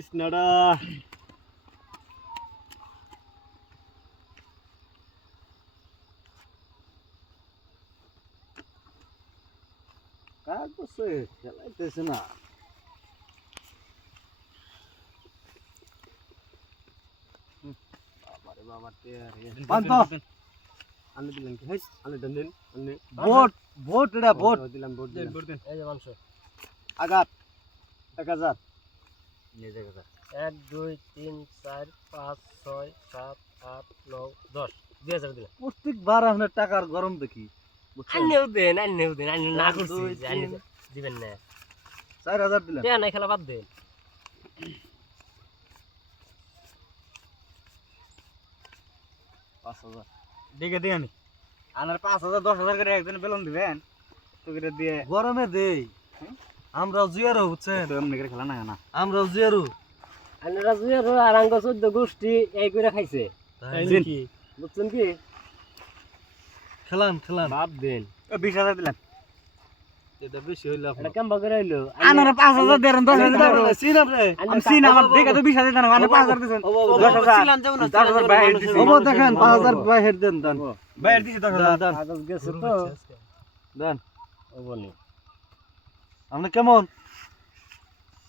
বিছনাটা কাজ করছে খেলাইতেছে না বাবারে বাবা বান্ত আনলে দিলেন কি হেই আনলে দেন দেন আনলে ভোট ভোট এটা ভোট দিলাম ভোট দেন দিলাম ভোট দেন এই যে মাংস আঘাত 1000 নিয়ে যাবে 1 2 3 4 5 6 7 8 9 10 2000 দিলাম প্রত্যেকবার আপনার টাকার গরম দেখি আন্নেও দেন আন্নে না করছি আন্নে দিবেন না 4000 দিলাম দেন নাই খেলা বাদ দেন 5000 দেখে দিই আমি আনার 5000 10000 করে একদিন বেলুন দিবেন তো করে দিয়ে গরমে দেই আমরাও জিয়ারো বুঝছেন তো এমনি করে খেলা না না আমরাও জিয়ারো আন্নেরা জুয়ের আর আঙ্গ 14 গোষ্ঠী এই করে খাইছে কি বুঝছেন কি খেলান খেলান বাদ দেন 20000 দিলাম এটা বেশি হইলো এটা কেমন করে হইলো আনার 5000 দেন 10000 সিনাম রে আমি সিন আমার দেখে তো 20000 দেন মানে 5000 দিবেন 10000 সিলান যাব না 10000 বাইরে দিছি ওবো দেখেন 5000 বাইরে দেন দেন বাইরে দিছি 10000 দেন কাগজ গেছে তো দেন ওবো নি আপনি কেমন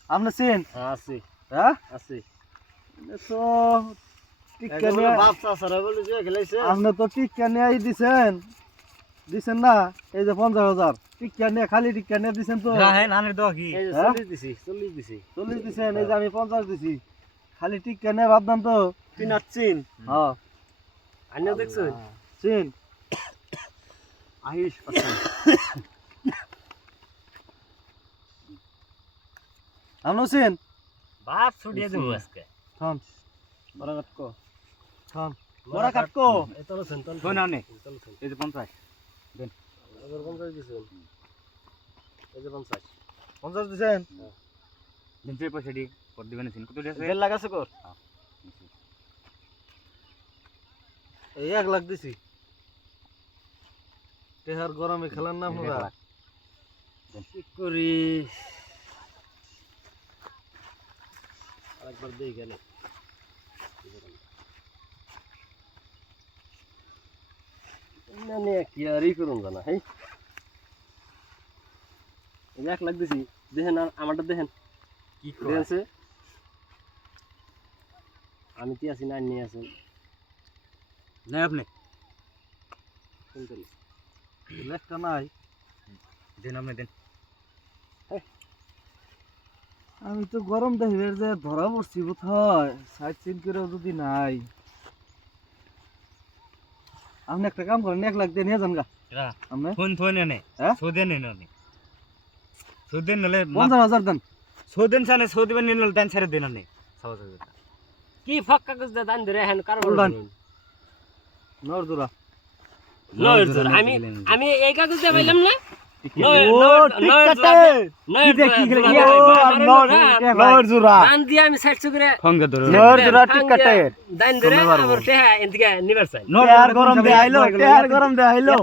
আপনি সিন আছি হ্যাঁ আছি তো টিকা নিয়ে বাপ চাচারা বলে যে খেলাইছে আপনি তো টিকা নিয়ে দিছেন দিছেন না এই যে 50000 টিকা নিয়ে খালি টিকা নিয়ে দিছেন তো রাহেন আনের দোয়া কি এই যে হ্যাঁ? 40 দিছি 40 দিছি 40 দিছেন এই যে আমি 50 দিছি খালি টিকা নিয়ে ভাবতাম তো পিনাট চিন হ্যাঁ আন্নেও দেখছো চিন আহিস আপনি চিন বাপ ছুটিয়ে দেবো আজকে থাম বড় কাটকো থাম বড় কাটকো এই তলছেন ধরে নাও নে। তলছেন এই যে 50 এবার 50 দিছেন এই যে 50 50 দিছেন দিন তুই পয়সা দি কর দিবেন সিন কত দিছে 1.5 লাখ আছে কর এই 1 লাখ দিছি তেহার গরমে খেলার না আপনারা কি করি আরেকবার দেই গেলে না নে কি আর ই করুন জানা হেই এই 1 লাখ দিছি দেখেন আমারটা দেখেন কি দেখেনছে আমি কি আছি না নিয়ে আছেন না আপনি কোনটা লেখটা নাই দেন আপনি দেন আমি তো গরম দেখবের যে ধরা পড়ছি কোথায় সাইড সিন করেও যদি নাই আপনি একটা কাম করেন 1 লাখ দিয়ে নিয়ে যান গা আপনি ফোন ফোন এনে হ্যাঁ? সোদেন এনে সোদেন নলে 50,000 দেন সোদেন সানে সোদেন নিলে দান ছেড়ে দেন নে কি ফাঁক কাগজ দা দান ধরে এখন কারণ উল্টান। নরদুরা আমি এই কাগজ দিয়ে পাইলাম না নরদুরা দান দিয়ে আমি 60 করে ফঙ্গে ধরো নরদুরা টিকাটে দান ধরে আমার টেহা এদিকে নিবার চাই টেহার গরম দে আইলো টেহার গরম দে আইলো